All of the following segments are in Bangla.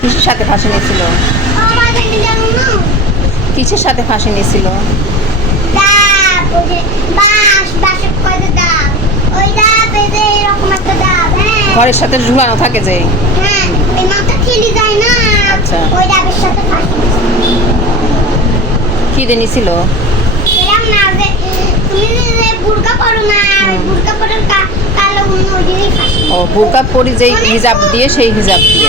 কিসের সাথে ফাঁসি নিয়েছিল? কিসের সাথে ফাঁসি নিয়েছিল? যে যে ঘরের সাথে ঝুলানো থাকে যে। না আচ্ছা। কি দিয়ে নিয়েছিল এরকম না যে তুমি যে বুড়কা পড়ো না ওই বুড়কা পড়ার কা- কালো উন্ন ওই দিনই ফাঁসি ও বোরকা পরি যেই হিজাব দিয়ে সেই হিজাব দিয়ে।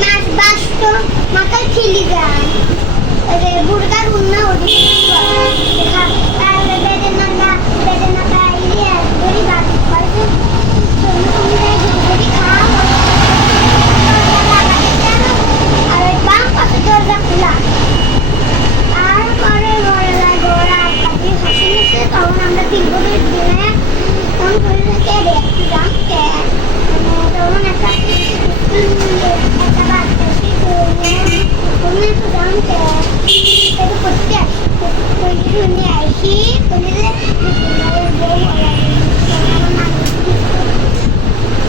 মাছ বাস তো মাথায় ঠেলি যায়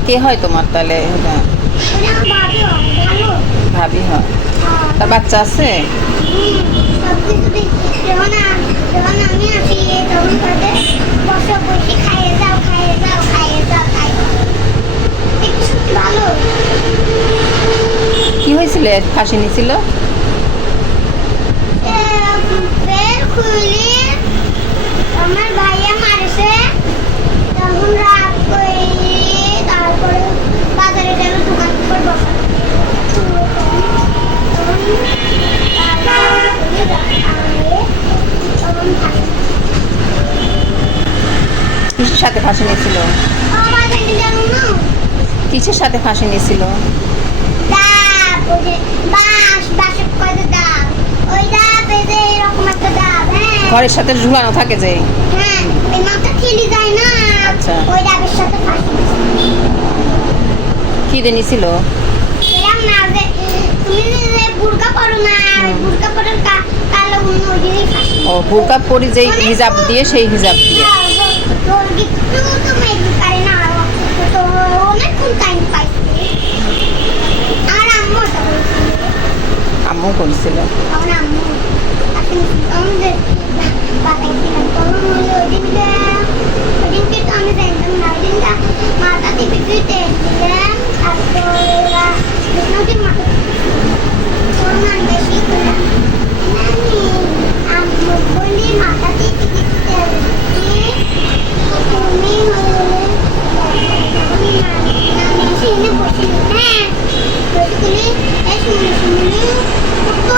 কে হয় তোমার তাহলে ভাবি ভালো হয়। তার বাচ্চা আছে? যখন আ- যখন আমি আসি তখন তাদের বসে বসে খাইয়ে যাও খাইয়ে যাও খাইয়ে যাও খাইয়ে যাও একটু সত্যি ভালো কি হয়েছিল ফাঁসি নিয়েছিল এ, বের খুলি আমার ভাইয়া মারছে তখন রাত করে তারপরে বাজারে গেল দোকান করে বসা তখন থাকে কিসের সাথে ফাঁসি নিয়েছিল। কিসের সাথে ফাঁসি নিয়েছিল? ঘরের সাথে ঝুলানো থাকে যে। না আচ্ছা। কি দিয়ে নিয়েছিল এরকম না যে তুমি যে বুড়কা পড়ো না ওই বুড়কা পড়ার কা- কালো উন্ন ওই দিনই ফাঁসি ও বোরকা পরি যেই হিজাব দিয়ে সেই হিজাব দিয়ে। আম্মু ওটা বলছিল আম্মু করেছিল তখন আম্মু আসলে আমাদের বাতাইছিলাম তখন হলো ওই দিনকে